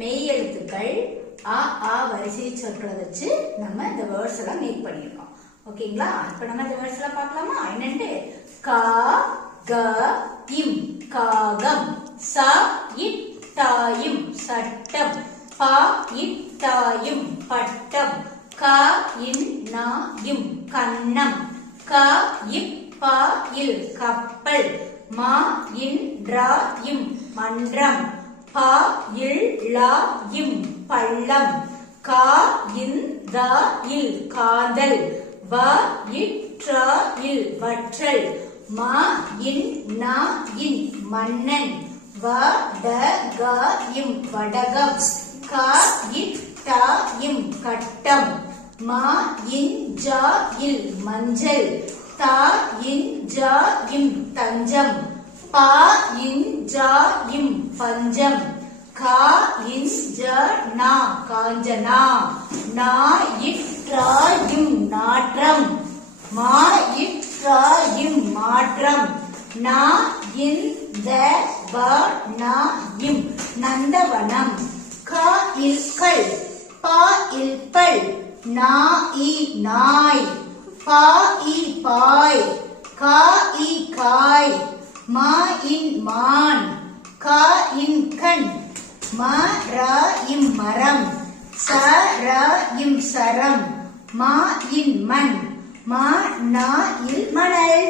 மெய் எழுத்துக்கள் அ ஆ வரிசை சொற்களை வச்சு நம்ம இந்த வேர்ட்ஸ் எல்லாம் மேக் பண்ணிருக்கோம். ஓகேங்களா? இப்ப நம்ம இந்த வேர்ட்ஸ் எல்லாம் பார்க்கலாமா? என்னன்னு கா க இம் காகம், ச இட்டாயும் சட்டம், ப இட்டாயும் பட்டம், க இன் நாயும் கன்னம், க இப்ப இல் கப்பல், ம இன் ரா இம் மன்றம், ப இல் லா இம் பள்ளம், கா இன் த இல் காதல், வ இற்றா இல் வற்றல், ம இன் நா இன் மன்னன், வ ட க இம் வடகம், க இட்டா இம் கட்டம், ம இன் ஜா இல் மஞ்சள், த இன் ஜா இம் தஞ்சம், ப இன் ஜா இம் பஞ்சம், கா இன் ஜ நா காஞ்சனா, நா இற்றா இம் நாற்றம், மா இற்றா இம் மாற்றம், நா இன் த வ நா இம் நந்தவனம், க இல் கல், ப இல் பல், நா இ நாய், பா இ பாய், கா இ காய், மா இன் மான், கா இன் கண், ம ரா இம் மரம், ச ரா இம் சரம், மா இன் மண், மா நா இல் மணல்.